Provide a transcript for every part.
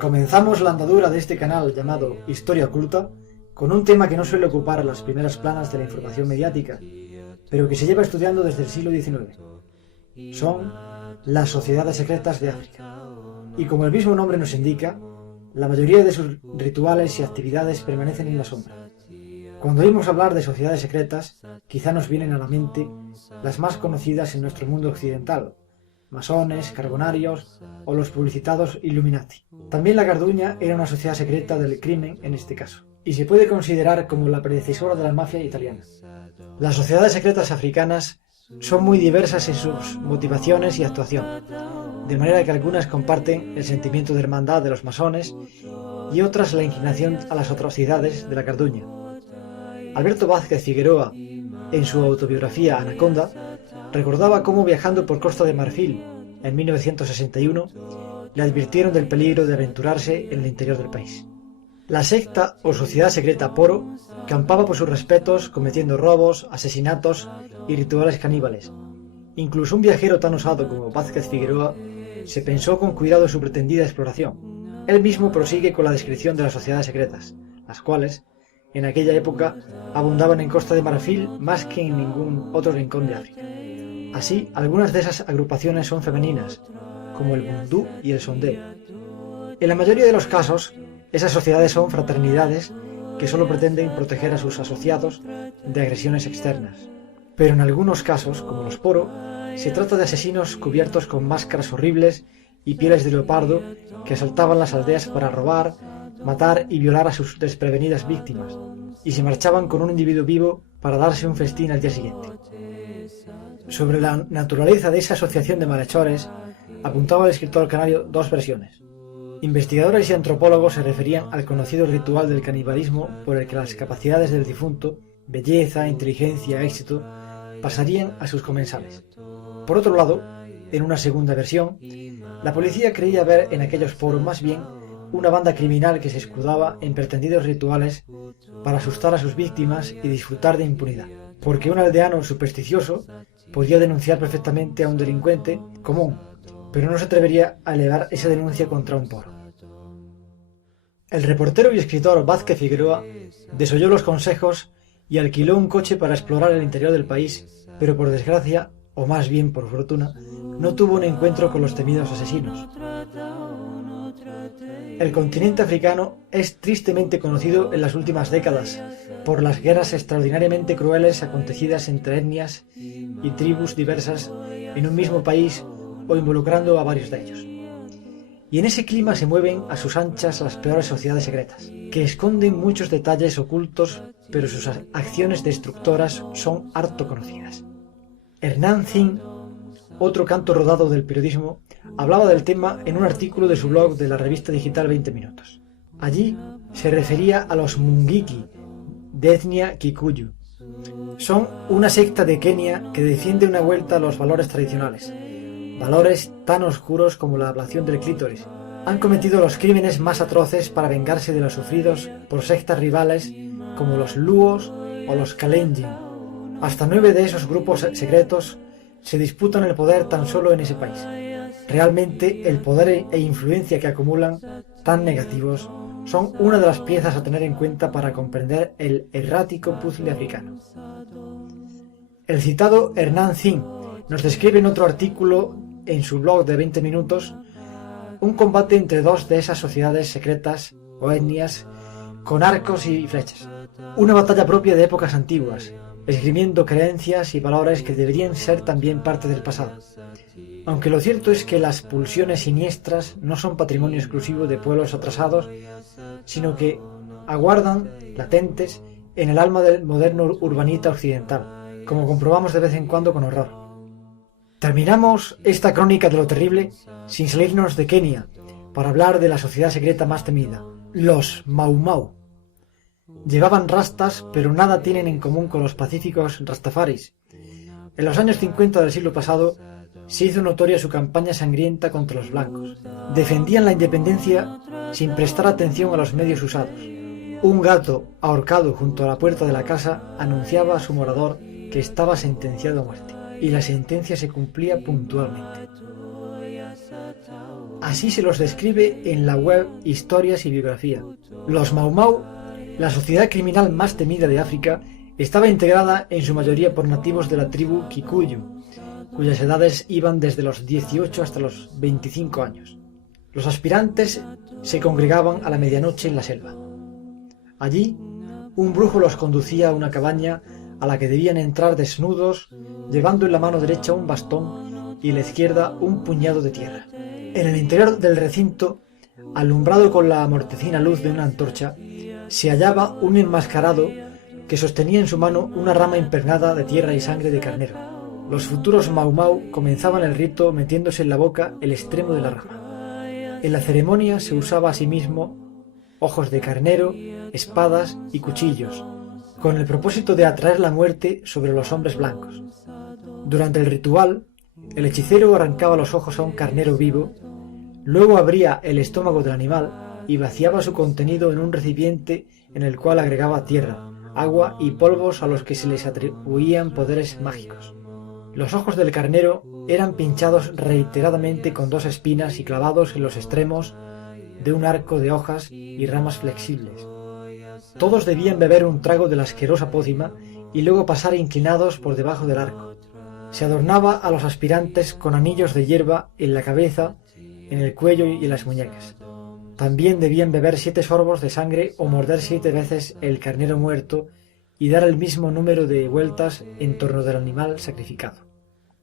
Comenzamos la andadura de este canal llamado Historia Oculta con un tema que no suele ocupar las primeras planas de la información mediática, pero que se lleva estudiando desde el siglo XIX. Son las sociedades secretas de África. Y como el mismo nombre nos indica, la mayoría de sus rituales y actividades permanecen en la sombra. Cuando oímos hablar de sociedades secretas, quizá nos vienen a la mente las más conocidas en nuestro mundo occidental: masones, carbonarios o los publicitados Illuminati. También la Garduña era una sociedad secreta del crimen en este caso, y se puede considerar como la predecesora de la mafia italiana. Las sociedades secretas africanas son muy diversas en sus motivaciones y actuación, de manera que algunas comparten el sentimiento de hermandad de los masones y otras la inclinación a las atrocidades de la Garduña. Alberto Vázquez Figueroa, en su autobiografía Anaconda, recordaba cómo, viajando por Costa de Marfil en 1961, le advirtieron del peligro de aventurarse en el interior del país. La secta o sociedad secreta Poro campaba por sus respetos, cometiendo robos, asesinatos y rituales caníbales. Incluso un viajero tan osado como Vázquez Figueroa se pensó con cuidado en su pretendida exploración. Él mismo prosigue con la descripción de las sociedades secretas, las cuales, en aquella época, abundaban en Costa de Marfil más que en ningún otro rincón de África. Así, algunas de esas agrupaciones son femeninas, como el Bundú y el Sondé. En la mayoría de los casos, esas sociedades son fraternidades que solo pretenden proteger a sus asociados de agresiones externas. Pero en algunos casos, como los Poro, se trata de asesinos cubiertos con máscaras horribles y pieles de leopardo que asaltaban las aldeas para robar, matar y violar a sus desprevenidas víctimas, y se marchaban con un individuo vivo para darse un festín al día siguiente. Sobre la naturaleza de esa asociación de malhechores, apuntaba el escritor canario dos versiones. Investigadores y antropólogos se referían al conocido ritual del canibalismo por el que las capacidades del difunto, belleza, inteligencia, éxito, pasarían a sus comensales. Por otro lado, en una segunda versión, la policía creía ver en aquellos Poros más bien una banda criminal que se escudaba en pretendidos rituales para asustar a sus víctimas y disfrutar de impunidad, porque un aldeano supersticioso podía denunciar perfectamente a un delincuente común, pero no se atrevería a elevar esa denuncia contra un Poro. El reportero y escritor Vázquez Figueroa desoyó los consejos y alquiló un coche para explorar el interior del país, pero por desgracia, o más bien por fortuna, no tuvo un encuentro con los temidos asesinos. El continente africano es tristemente conocido en las últimas décadas por las guerras extraordinariamente crueles acontecidas entre etnias y tribus diversas en un mismo país o involucrando a varios de ellos. Y en ese clima se mueven a sus anchas las peores sociedades secretas, que esconden muchos detalles ocultos, pero sus acciones destructoras son harto conocidas. Hernán Zin, otro canto rodado del periodismo, hablaba del tema en un artículo de su blog de la revista digital 20 Minutos. Allí se refería a los Mungiki, de etnia Kikuyu. Son una secta de Kenia que defiende una vuelta a los valores tradicionales, valores tan oscuros como la ablación del clítoris. Han cometido los crímenes más atroces para vengarse de los sufridos por sectas rivales como los Luos o los Kalenjin. Hasta 9 de esos grupos secretos se disputan el poder tan solo en ese país. Realmente el poder e influencia que acumulan, tan negativos, son una de las piezas a tener en cuenta para comprender el errático puzzle africano. El citado Hernán Zin nos describe en otro artículo en su blog de 20 minutos un combate entre dos de esas sociedades secretas o etnias con arcos y flechas. Una batalla propia de épocas antiguas, esgrimiendo creencias y valores que deberían ser también parte del pasado. Aunque lo cierto es que las pulsiones siniestras no son patrimonio exclusivo de pueblos atrasados, sino que aguardan, latentes, en el alma del moderno urbanita occidental, como comprobamos de vez en cuando con horror. Terminamos esta crónica de lo terrible sin salirnos de Kenia, para hablar de la sociedad secreta más temida, los Mau Mau. Llevaban rastas, pero nada tienen en común con los pacíficos rastafaris. En los años 50 del siglo pasado se hizo notoria su campaña sangrienta contra los blancos. Defendían la independencia sin prestar atención a los medios usados. Un gato ahorcado junto a la puerta de la casa anunciaba a su morador que estaba sentenciado a muerte, y la sentencia se cumplía puntualmente. Así se los describe en la web Historias y Biografía. Los Mau Mau, la sociedad criminal más temida de África, estaba integrada en su mayoría por nativos de la tribu Kikuyu, cuyas edades iban desde los 18 hasta los 25 años. Los aspirantes se congregaban a la medianoche en la selva. Allí, un brujo los conducía a una cabaña a la que debían entrar desnudos, llevando en la mano derecha un bastón y en la izquierda un puñado de tierra. En el interior del recinto, alumbrado con la mortecina luz de una antorcha, se hallaba un enmascarado que sostenía en su mano una rama impregnada de tierra y sangre de carnero. Los futuros Mau Mau comenzaban el rito metiéndose en la boca el extremo de la rama. En la ceremonia se usaba asimismo ojos de carnero, espadas y cuchillos, con el propósito de atraer la muerte sobre los hombres blancos. Durante el ritual, el hechicero arrancaba los ojos a un carnero vivo, luego abría el estómago del animal y vaciaba su contenido en un recipiente en el cual agregaba tierra, agua y polvos a los que se les atribuían poderes mágicos. Los ojos del carnero eran pinchados reiteradamente con 2 espinas y clavados en los extremos de un arco de hojas y ramas flexibles. Todos debían beber un trago de la asquerosa pócima y luego pasar inclinados por debajo del arco. Se adornaba a los aspirantes con anillos de hierba en la cabeza, en el cuello y en las muñecas. También debían beber 7 sorbos de sangre o morder 7 veces el carnero muerto y dar el mismo número de vueltas en torno del animal sacrificado.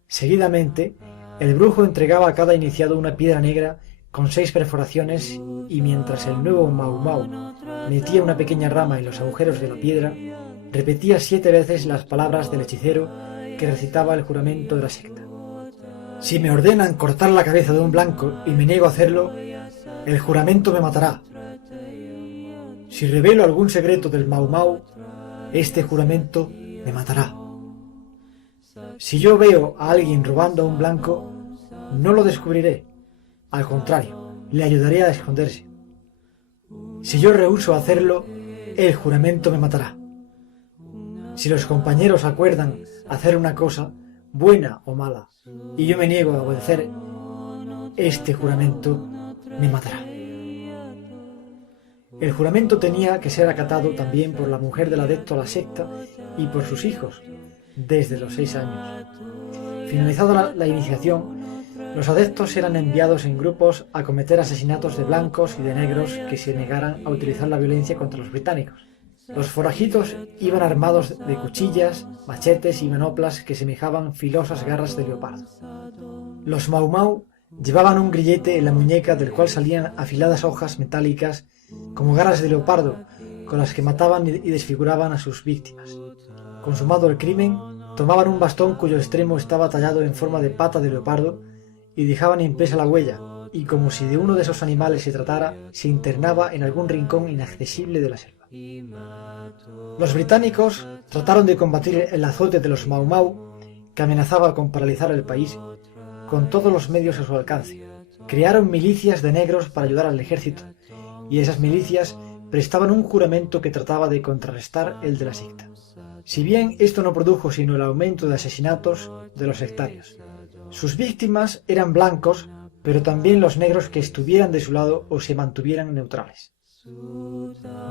Seguidamente, el brujo entregaba a cada iniciado una piedra negra con 6 perforaciones y mientras el nuevo Mau Mau metía una pequeña rama en los agujeros de la piedra, repetía 7 veces las palabras del hechicero que recitaba el juramento de la secta. Si me ordenan cortar la cabeza de un blanco y me niego a hacerlo, el juramento me matará. Si revelo algún secreto del Mau Mau, este juramento me matará. Si yo veo a alguien robando a un blanco, no lo descubriré. Al contrario, le ayudaré a esconderse. Si yo rehúso hacerlo, el juramento me matará. Si los compañeros acuerdan hacer una cosa, buena o mala, y yo me niego a obedecer, este juramento me matará. El juramento tenía que ser acatado también por la mujer del adepto a la secta y por sus hijos, desde los 6 años. Finalizada la iniciación, los adeptos eran enviados en grupos a cometer asesinatos de blancos y de negros que se negaran a utilizar la violencia contra los británicos. Los forajidos iban armados de cuchillas, machetes y manoplas que semejaban filosas garras de leopardo. Los Mau Mau llevaban un grillete en la muñeca del cual salían afiladas hojas metálicas como garras de leopardo, con las que mataban y desfiguraban a sus víctimas. Consumado el crimen, tomaban un bastón cuyo extremo estaba tallado en forma de pata de leopardo y dejaban impresa la huella, y como si de uno de esos animales se tratara, se internaba en algún rincón inaccesible de la selva. Los británicos trataron de combatir el azote de los Mau Mau, que amenazaba con paralizar el país, con todos los medios a su alcance. Crearon milicias de negros para ayudar al ejército, y esas milicias prestaban un juramento que trataba de contrarrestar el de la secta. Si bien esto no produjo sino el aumento de asesinatos de los sectarios. Sus víctimas eran blancos, pero también los negros que estuvieran de su lado o se mantuvieran neutrales.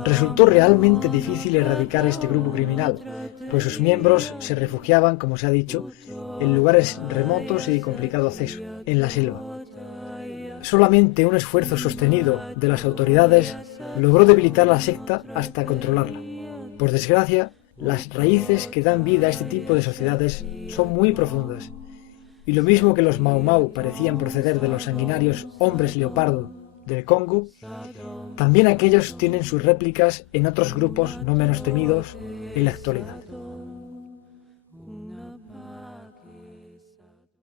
Resultó realmente difícil erradicar este grupo criminal, pues sus miembros se refugiaban, como se ha dicho, en lugares remotos y de complicado acceso, en la selva. Solamente un esfuerzo sostenido de las autoridades logró debilitar la secta hasta controlarla. Por desgracia, las raíces que dan vida a este tipo de sociedades son muy profundas, y lo mismo que los Mau Mau parecían proceder de los sanguinarios hombres leopardo del Congo, también aquellos tienen sus réplicas en otros grupos no menos temidos en la actualidad.